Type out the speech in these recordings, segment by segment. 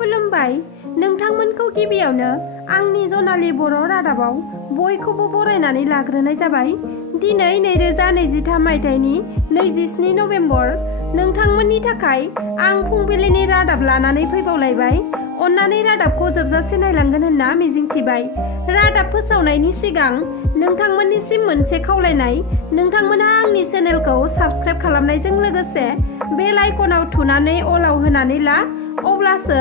खुलुमबाय नोंथांमोनखौ गिबियावनो आंनि जनालि बर' रादाबाव बयखौबो बरायनानै लाग्रोनाय जाबाय। दिनै 2023 मायथाइनि 27 नभेम्बर नोंथांमोननि थाखाय आं फुंबिलिनि रादाब लानानै फैबावलायबाय। अन्नानै रादाबखौ जोबजासे नायलांगोन होनना मिजिंथिबाय। रादाब फोसावनायनि सिगां नोंथांमोननिसिम मोनसे खावलायनाय, नोंथांमोनहा आंनि चेनेलखौ साबस्क्राइब खालामनायजों लोगोसे बेल आइकनाव थुनानै अलाव होनानै ला, अब्लासो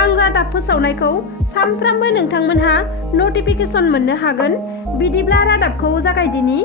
आं रादाब फोसावनायखौ सानफ्रामबो नोंथांमोनहा नटिफिकेसन मोननो हागोन। बिदिब्ला रादाबखौ जागायदिनि।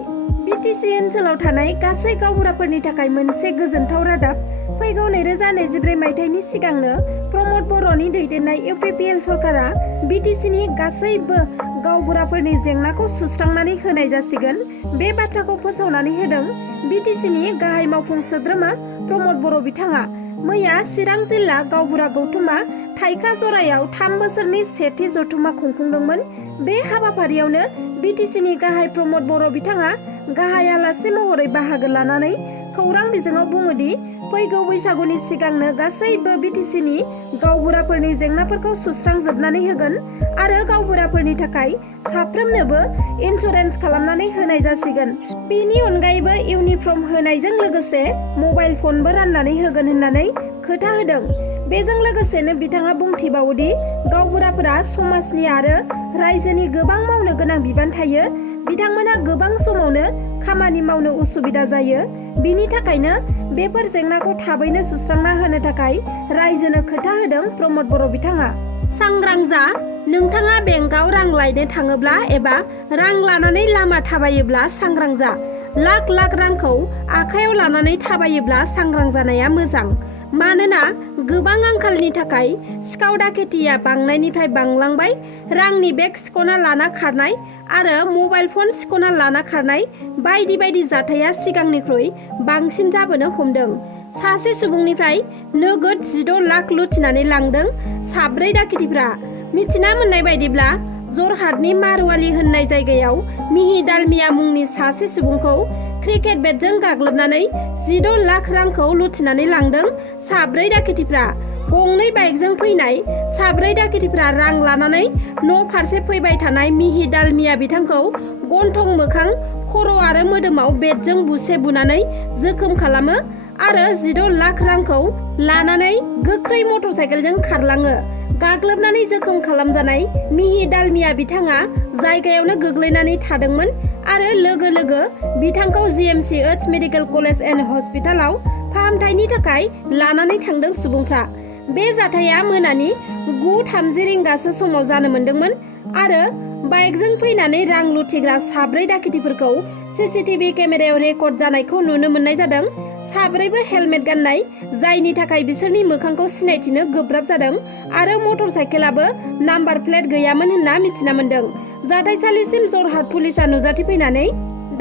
बिटिसि ओनसोलाव थानाय गासै गावबुराफोरनि थाखाय मोनसे गोजोनथाव रादाब। फैगौ 2023 मायथाइनि सिगांनो प्रमद बर'नि दैदेननाय इउपिपिएल सरकारा बिटिसिनि गासैबो गावबुराफोरनि जेंनाखौ सुस्रांनानै होनाय जासिगोन। बे बाथ्राखौ फोसावनानै होदों बिटिसिनि गाहाय मावफुं सोद्रोमा प्रमद बर' बिथाङा। मैया चिरां जिल्ला गावबुरा गौथुमा थाइखा जरायाव 3 बोसोरनि सेथि जथुमा खुंफुंदोंमोन। बे हाबाफारियावनो बिटिसिनि गाहाय प्रमद बर' बिथाङा गाहाय आलासि महरै बाहागो लानानै खौरां बिजोङाव बुङोदि फैगौ बैसागुनि सिगांनो गासैबो बिटिसिनि गावबुराफोरनि जेंनाफोरखौ सुस्रांजोबनानै होगोन आरो गावबुराफोरनि थाखाय साफ्रोमनोबो इन्सुरेन्स खालामनानै होनाय जासिगोन। बेनि अनगायैबो इउनिफर्म होनायजों लोगोसे मबाइल फनबो राननानै होगोन होननानै खोथा होदों। बेजों लोगोसेनो बिथाङा बुंथिबावोदि गावबुराफोरा समाजनि आरो रायजोनि गोबां मावनो गोनां बिबान थायो। बिथांमोना गोबां समावनो खामानि मावनो उसुबिदा जायो। बिनि थाखायनो बेफोर जेंनाखौ थाबैनो सुस्रांना होनो थाखाय रायजोनो खोथा होदों प्रमद बर' बिथाङा। सांग्रां जा, नोंथाङा बेंकआव रां लायनो थाङोब्ला एबा रां लानानै लामा थाबायोब्ला सांग्रां जा। लाख लाख रांखौ आखायाव लानानै थाबायोब्ला सांग्रां जानाया मोजां। मानोना गोबां आंखालनि थाखाय सिखाव दाखेथिया बांनायनिफ्राय बांलांबाय। रांनि बेग सिख'ना लाना खारनाय आरो मबाइल फन सिख'ना लाना खारनाय बायदि बायदि जाथाया सिगांनिख्रुइ बांसिन जाबोनो हमदों। सासे सुबुंनिफ्राय नोगोद 16 लाख लुथिनानै लांदों 4 दाखेथिफ्रा। मिथिना मोननाय बायदिब्ला जरहाटनि मारवाली होननाय जायगायाव मिहि दालमिया मुंनि सासे सुबुंखौ क्रिकेट बेटजों गाग्लोबनानै 16 लाख रांखौ लुथिनानै लांदों 4 दाखेथिफ्रा। गंनै बाइकजों फैनाय 4 दाखेथिफ्रा रां लानानै न' फारसे फैबाय थानाय मिहि दालमिया बिथांखौ गन्थं मोखां, खर' आरो मोदोमाव बेटजों बुसे बुनानै जोखोम खालामो आरो 16 लाख रांखौ लानानै गोख्रै मटरसाइकेलजों खारलाङो। गाग्लोबनानै जोखोम खालामजानाय मिहि दालमिया बिथाङा जायगायावनो गोग्लैनानै थादोंमोन आरो लोगो लोगो बिथांखौ GMCH मेडिकेल कलेज एन्ड हस्पिटालाव फाहामथायनि थाखाय लानानै थांदों सुबुंफ्रा। बे जाथाया मोनानि 9:30 रिंगासो समाव जानो मोन्दोंमोन आरो बाइकजों फैनानै रां लुथिग्रा 4 दाखेथिफोरखौ CCTV केमेरायाव रेकर्ड जानायखौ नुनो मोननाय जादों। 4बो हेलमेट गाननाय, जायनि थाखाय बिसोरनि मोखांखौ सिनायथिनो गोब्राब जादों आरो मटरसाइकेलाबो नाम्बार प्लेट गैयामोन होनना मिथिना मोन्दों। जाथायसालिसिम जरहाट पुलिसा नुजाथिफैनानै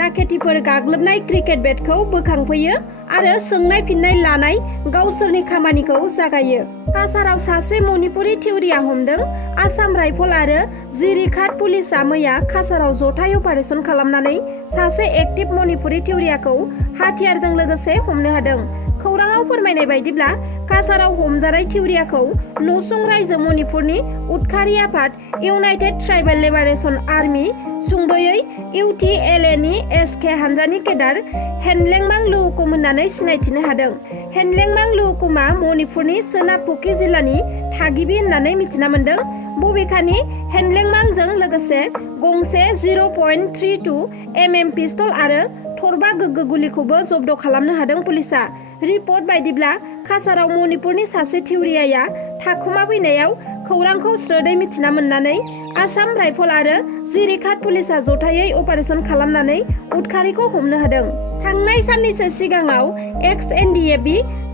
दाखेथिफोर गाग्लोबनाय क्रिकेट बेटखौ बोखांफैयो आरो सोंनाय फिन्नाय लानाय गावसोरनि खामानिखौ जागायो। काछाराव सासे मणिपुरि थिउरिया हमदों। आसाम राइफल आरो जिरिघाट पुलिसा मैया काछाराव जथाय अपारेसन खालामनानै सासे एक्टिभ मणिपुरि थिउरियाखौ हाथियारजों लोगोसे हमनो हादों। खौराङाव फोरमायनाय बायदिब्ला काछाराव हमजानाय थिउरियाखौ नसुं रायजो मणिपुरनि उदखारि आफाद इउनाइटेड ट्राइबेल लिबारेशन आर्मी सुंद'यै UTLA नि SK हानजानि केडार हेनलेंमां लुहुकुम होननानै सिनायथिनो हादों। हेनलेंमां लुहुकुमा मणिपुरनि सोनाब कुकी जिल्लानि थागिबि होननानै मिथिना मोन्दों। बबेखानि हेनलेंमांजों लोगोसे गंसे 0.32 mm पिस्तल आरो थरबा गोग्गो गुलिखौबो जब्द खालामनो हादों पुलिसा। रिपर्ट बायदिब्ला काछाराव मणिपुरनि सासे थिउरियाया थाखुमा फैनायाव खौरांखौ स्रोदै मिथिना मोननानै आसाम राइफल आरो जिरिघाट पुलिसा जथायै अपारेसन खालामनानै उदखारिखौ हमनो हादों। थांनाय साननैसो सिगाङाव एक्स-NDFB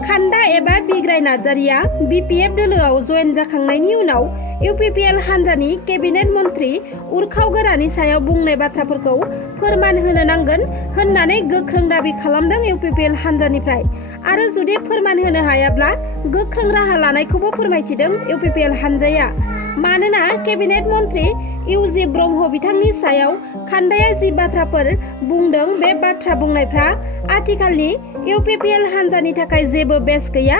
खान्दा एबा बिग्राय नार्जारिया BPF दोलोआव जयेन जाखांनायनि उनाव इउपिपिएल हानजानि केबिनेट मन्थ्रि उरखाव गोरानि सायाव बुंनाय बाथ्राफोरखौ फोरमान होनो नांगोन होननानै गोख्रों दाबि खालामदों इउपिपिएल हानजानिफ्राय आरो जुदि फोरमान होनो हायाब्ला गोख्रों राहा लानायखौबो फोरमायथिदों इउपिपिएल हानजाया। मानोना केबिनेट मन्थ्रि UG ब्रह्म बिथांनि सायाव खान्दाया जि बाथ्राफोर बुंदों बे बाथ्रा बुंनायफ्रा आथिखालनि इउपिपिएल हानजानि थाखाय जेबो बेस गैया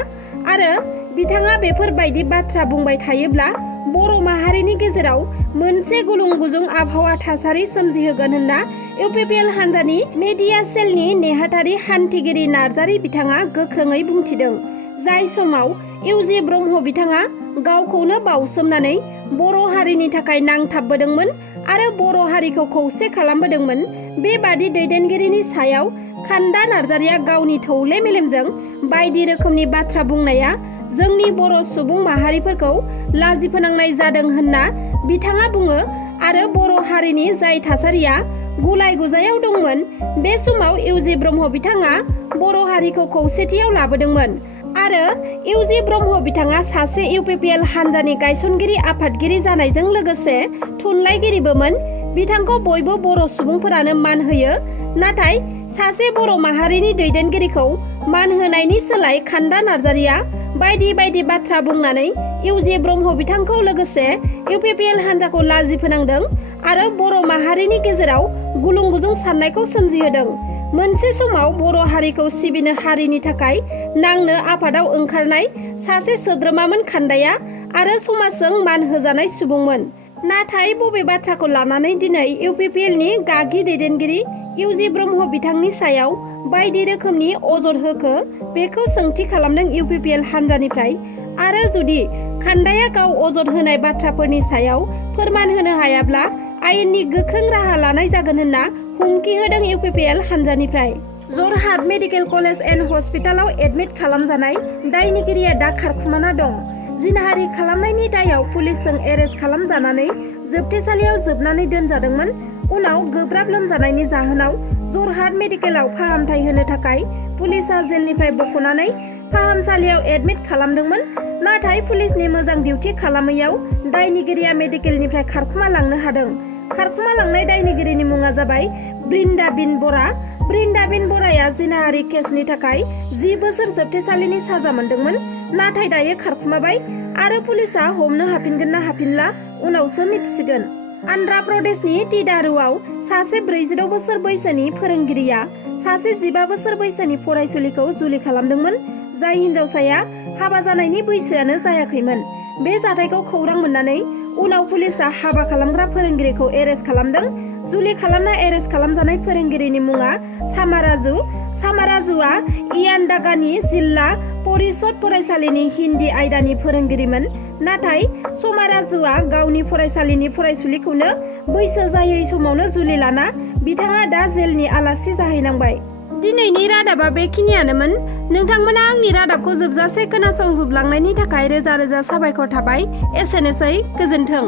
आरो बिथाङा बेफोरबायदि बाथ्रा बुंबाय थायोब्ला बर' माहारिनि गेजेराव मोनसे गुलुं गुजुं आबहावा थासारि सोमजिहोगोन होनना इउपिपिएल हान्जानि मेडिया सेलनि नेहाथारि हान्थिगिरि नार्जारि बिथाङा गोख्रोङै बुंथिदों। जाय समाव इउजि ब्रह्म बिथाङा गावखौनो बाउसोमनानै बर' हारिनि थाखाय नांथाबबोदोंमोन आरो बर' हारिखौ खौसे खालामबोदोंमोन। बेबादि दैदेनगिरिनि सायाव खान्दा नार्जारिया गावनि थौले मेलेमजों बायदि रोखोमनि बाथ्रा बुंनाया जोंनि बर' सुबुं माहारिफोरखौ लाजिफोनांनाय जादों होनना बिथाङा बुङो आरो बर' हारिनि जाय थासारिया गुलाय गुजायाव दंमोन बे समाव इउजि ब्रह्म बिथाङा बर' हारिखौ खौसेथियाव लाबोदोंमोन आरो इउजि ब्रह्म बिथाङा सासे इउपिपिएल हान्जानि गायसनगिरि आफादगिरि जानायजों लोगोसे थुनलाइगिरिबोमोन। बिथांखौ बयबो बर' सुबुंफोरानो मान होयो, नाथाय सासे बर' माहारिनि दैदेनगिरिखौ मान होनायनि सोलाय खान्दा नार्जारिया बायदि बायदि बाथ्रा बुंनानै इउजि ब्रह्म बिथांखौ लोगोसे इउपिपिएल हान्जाखौ लाजि फोनांदों आरो बर' माहारिनि गेजेराव गुलुं गुजुं साननायखौ सोमजिहोदों। मोनसे समाव बर' हारिखौ सिबिनो हारिनि थाखाय नांनो आफादाव ओंखारनाय सासे सोद्रोमामोन खान्दाया आरो समाजजों मान होजानाय सुबुंमोन। नाथाय बबे बाथ्राखौ लानानै दिनै इउपिपिएलनि गागि दैदेनगिरि इउजि ब्रह्म बिथांनि सायाव बायदि रोखोमनि अजद होखो बेखौ सोंथि खालामदों इउपिपिएल हान्जानिफ्राय। आरो जुदि खान्दाया गाव अजद होनाय बाथ्राफोरनि सायाव फोरमान होनो हायाब्ला आयेननि गोख्रों राहा लानाय जागोन होनना हुमखि होदों इउपिपिएल हान्जानिफ्राय। जरहाट मेडिकेल कलेज एन्ड हस्पिटालाव एडमिट खालामजानाय दायनिगिरिया दा खारखुमाना दं। जिनाहारि खालामनायनि दायाव पुलिसजों एरेस्ट खालामजानानै जोबथेसालियाव जोबनानै दोनजादोंमोन। उनाव गोब्राब लोमजानायनि जाहोनाव जरहाट मेडिकेलाव फाहामथाय होनो थाखाय पुलिसा जेलनिफ्राय बख'नानै फाहामसालियाव एडमिट खालामदोंमोन। नाथाय पुलिसनि मोजां डिउटि खालामैयाव दायनिगिरिया मेडिकेलनिफ्राय खारखुमा लांनो हादों। खारखुमा लांनाय दायनिगिरिनि मुङा जाबाय बृन्दाबिन बरा। बृन्दाबिन बराया जिनाहारि केसनि थाखाय 10 बोसोर जोबथेसालिनि साजा मोनदोंमोन, नाथाय दायो खारखुमाबाय आरो पुलिसा हमनो हाफिनगोन ना हाफिनला उनावसो मिथिसिगोन। आन्ध्रा प्रदेशनि टिडारुआव सासे 42 बोसोर बैसोनि फोरोंगिरिया सासे 15 बोसोर बैसोनि फरायसुलिखौ जुलि खालामदोंमोन। जाय हिनजावसाया हाबा जानायनि बैसोआनो जायाखैमोन। बे जाथायखौ खौरां मोननानै उनाव पुलिसा हाबा खालामग्रा फोरोंगिरिखौ एरेस्ट खालामदों। जुलि खालामना एरेस्ट खालामजानाय फोरोंगिरिनि मुङा सामाराजु। सामाराजुआ इयानदागानि जिल्ला परिषद फरायसालिनि हिन्दी आयदानि फोरोंगिरिमोन। नाथाय समाराजुआ गावनि फरायसालिनि फरायसुलिखौनो बैसो जायै समावनो जुलि लाना बिथाङा दा जेलनि आलासि जाहैनांबाय। दिनैनि रादाबा बेखिनियानोमोन। नोंथांमोना आंनि रादाबखौ जोबजासे खोनासंजोबलांनायनि थाखाय रोजा रोजा साबायखर थाबाय। एसेनोसै, गोजोन्थों।